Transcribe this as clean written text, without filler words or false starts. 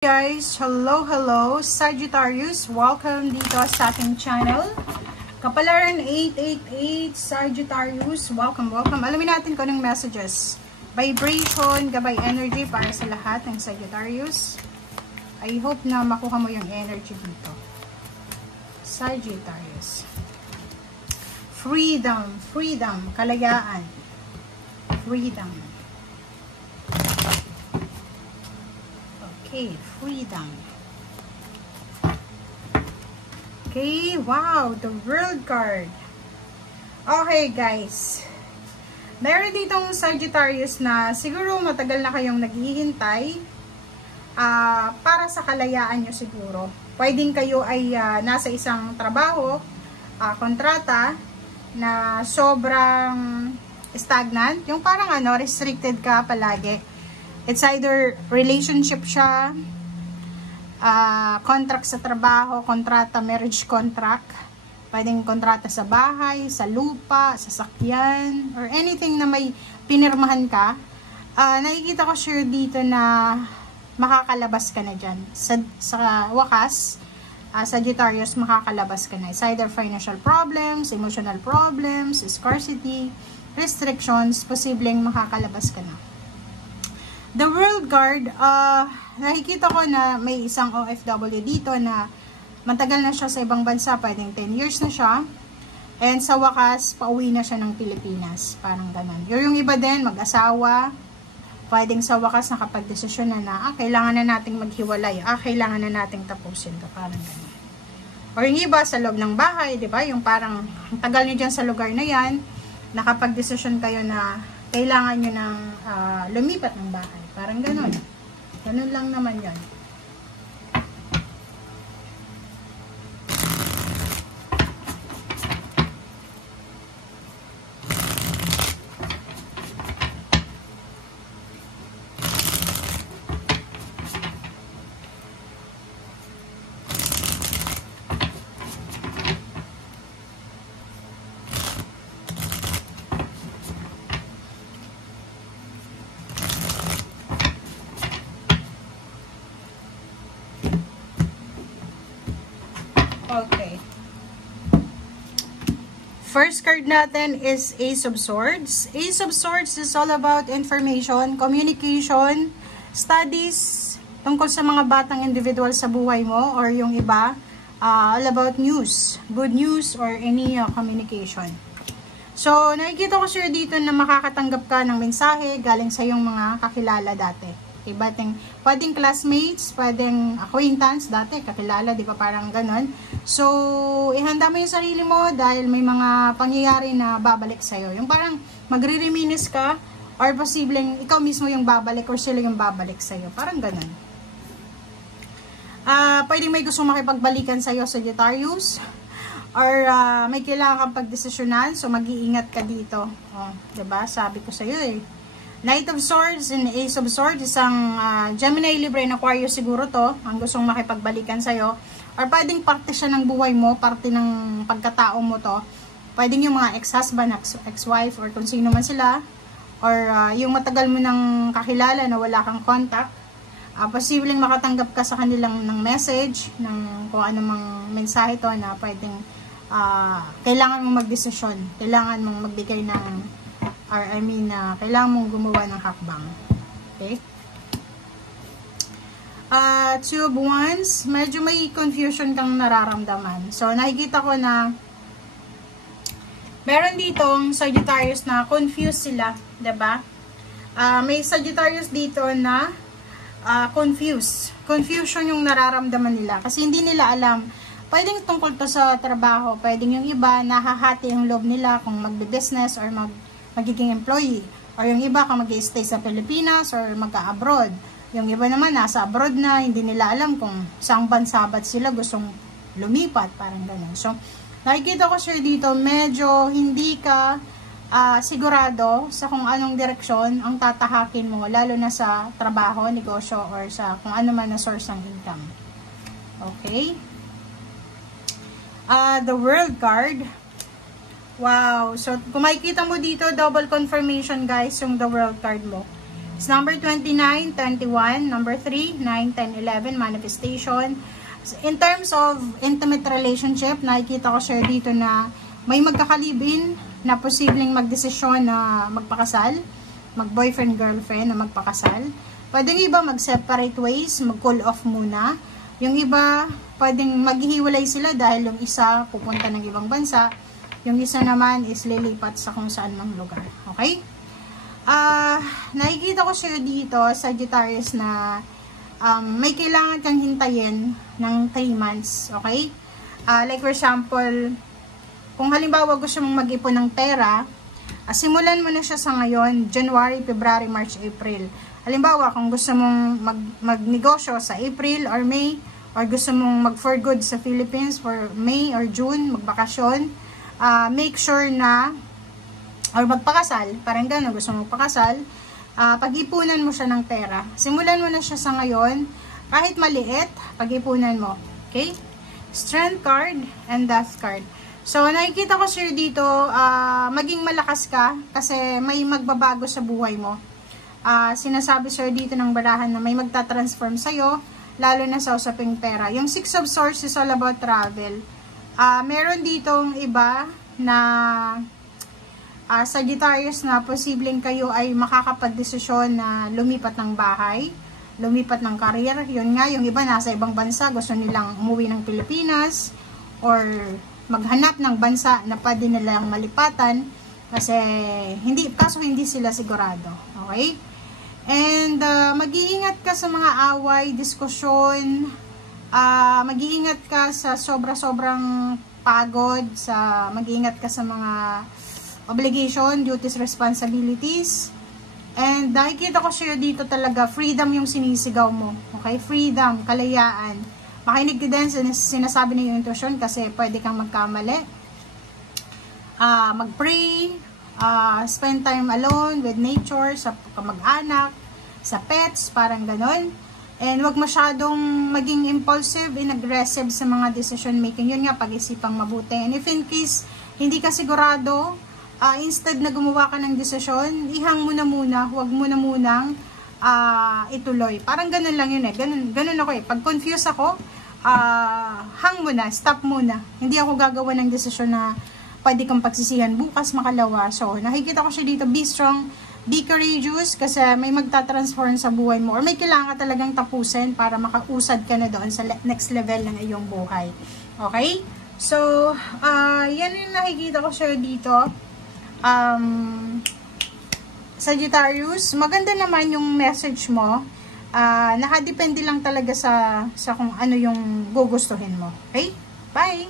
Guys, hello Sagittarius, welcome dito sa ating channel. Kapalaran 888 Sagittarius, welcome. Alamin natin kung anong messages, vibration, gabay energy para sa lahat ng Sagittarius. I hope na makuha mo yung energy dito, Sagittarius. Freedom, kalayaan, freedom. Okay, freedom. Okay, wow, the World card. Okay, guys. Meron ditong Sagittarius na siguro matagal na kayong naghihintay para sa kalayaan nyo siguro. Pwedeng kayo ay nasa isang trabaho, kontrata, na sobrang stagnant. Yung parang restricted ka palagi. It's either relationship siya, contract sa trabaho, kontrata, marriage contract, pwedeng kontrata sa bahay, sa lupa, sa sakyan, or anything na may pinirmahan ka. Nakikita ko sure dito na makakalabas ka na dyan. Sa wakas, Sagittarius, makakalabas ka na. It's either financial problems, emotional problems, scarcity, restrictions, posibleng makakalabas ka na. The World card, nakikita ko na may isang OFW dito na matagal na siya sa ibang bansa, pwedeng 10 years na siya. And sa wakas, pauwi na siya ng Pilipinas. Parang ganun. Yung iba din, mag-asawa, pwedeng sa wakas nakapag-desisyon na kailangan na nating maghiwalay. Kailangan na nating tapusin to. Parang ganun. Or yung iba, sa loob ng bahay, di ba? Yung parang, ang tagal nyo dyan sa lugar na yan, nakapag-desisyon kayo na kailangan nyo ng lumipat ng bahay. Parang ganun. Ganun lang naman yan. Okay. First card natin is Ace of Swords. Ace of Swords is all about information, communication, studies, tungkol sa mga batang individual sa buhay mo, or yung iba, all about news, good news, or any communication. So, nakikita ko sure dito na makakatanggap ka ng mensahe galing sa yung mga kakilala dati. Diba? Pwedeng classmates, pwedeng acquaintance, dati kakilala, di ba, parang ganon. So, ihanda mo yung sarili mo dahil may mga pangyayari na babalik sa'yo. Yung parang magre-reminisce ka, or posibleng ikaw mismo yung babalik or sila yung babalik sa'yo. Parang ganon. Pwedeng may gusto makipagbalikan sa'yo, Sagittarius, or may kailangan kang pagdesisyonan, so mag-iingat ka dito. Diba? Sabi ko sa'yo eh. Knight of Swords and Ace of Swords, isang Gemini, Libra, and Aquarius siguro to, ang gustong makipagbalikan sa'yo. Or pwedeng parte siya ng buhay mo, parte ng pagkatao mo to. Pwedeng yung mga ex-husband, ex-wife, or kung sino man sila. Or yung matagal mo nang kakilala na wala kang contact. Posibleng makatanggap ka sa kanilang ng message, ng kung anumang mensahe to na pwedeng kailangan mong magdesisyon. Kailangan mong magbigay ng kailangan mong gumawa ng hakbang. Okay? Two of Wands, medyo may confusion kang nararamdaman. So, nakikita ko na meron ditong Sagittarius na confused sila. Diba? May Sagittarius dito na confused. Confusion yung nararamdaman nila. Kasi hindi nila alam. Pwedeng tungkol to sa trabaho. Pwedeng yung iba, nahahati yung loob nila kung magbe-business or magiging employee. Or yung iba kung mag-stay sa Pilipinas or magka-abroad. Yung iba naman nasa abroad na, hindi nila alam kung saang bansa ba't sila gustong lumipat. Parang ganun. So, nakikita ko sir dito, medyo hindi ka sigurado sa kung anong direksyon ang tatahakin mo, lalo na sa trabaho, negosyo, or sa kung ano man na source ng income. Okay? The World card. Wow. So, kung makikita mo dito, double confirmation guys, yung The World card mo. It's number 29, 21, number 3, 9, 10, 11, manifestation. In terms of intimate relationship, nakikita ko siya dito na may magkakalibin na posibleng magdesisyon na magpakasal, mag-boyfriend-girlfriend na magpakasal. Pwedeng iba mag-separate ways, mag-cool off muna. Yung iba, pwedeng maghihiwalay sila dahil yung isa pupunta ng ibang bansa, yung isa naman is lilipat sa kung saan mang lugar. Okay? Nakikita ko siya dito, Sagittarius, na may kailangan kang hintayin ng 3 months. Okay? Like for example, kung halimbawa gusto mong mag-ipon ng pera, simulan mo na siya sa ngayon, January, February, March, April. Halimbawa, kung gusto mong magnegosyo sa April or May, or gusto mong mag-for good sa Philippines for May or June, magbakasyon, make sure na, or magpakasal, parang gano'n, gusto mong magpakasal, pag-ipunan mo siya ng pera. Simulan mo na siya sa ngayon, kahit maliit, pag-ipunan mo. Okay? Strength card and Death card. So, nakikita ko sir dito, maging malakas ka kasi may magbabago sa buhay mo. Sinasabi sir dito ng barahan na may magta-transform sa'yo, lalo na sa usaping pera. Yung 6 of Swords is all about travel. Meron ditong iba na Sagittarius na posibleng kayo ay makakapag-desisyon na lumipat ng bahay, lumipat ng career. Yun nga, yung iba nasa ibang bansa, gusto nilang umuwi ng Pilipinas or maghanap ng bansa na pwede nilang malipatan kasi hindi sila sigurado. Okay? And mag-iingat ka sa mga away, diskusyon, mag-iingat ka sa sobra-sobrang pagod, mag-iingat ka sa mga obligation, duties, responsibilities. And nakikita ko siya dito talaga, freedom yung sinisigaw mo. Okay? Freedom, kalayaan. Makinig din sa sinasabi ng yung intuition kasi pwede kang magkamali. Mag-pray, spend time alone with nature, sa kamag-anak, sa pets, parang ganon. And wag masyadong maging impulsive and aggressive sa mga decision making. Yun nga, pag-isipang mabuti. And if in case hindi ka sigurado, instead na gumawa ka ng desisyon, ihang mo na muna, huwag mo na munang ituloy. Parang ganun lang yun eh. Ganun ako eh. Pag confused ako, hang muna, stop muna. Hindi ako gagawa ng desisyon na pwede kang pagsisihan bukas, makalawa. So, nakikita ko siya dito, be strong, be courageous, kasi may magta-transform sa buhay mo. Or may kailangan ka talagang tapusin para makausad ka na doon sa next level ng iyong buhay. Okay? So, yan yung nakikita ko siya dito. Sagittarius, maganda naman yung message mo. Nakadepende lang talaga sa kung ano yung gugustuhin mo. Okay? Bye!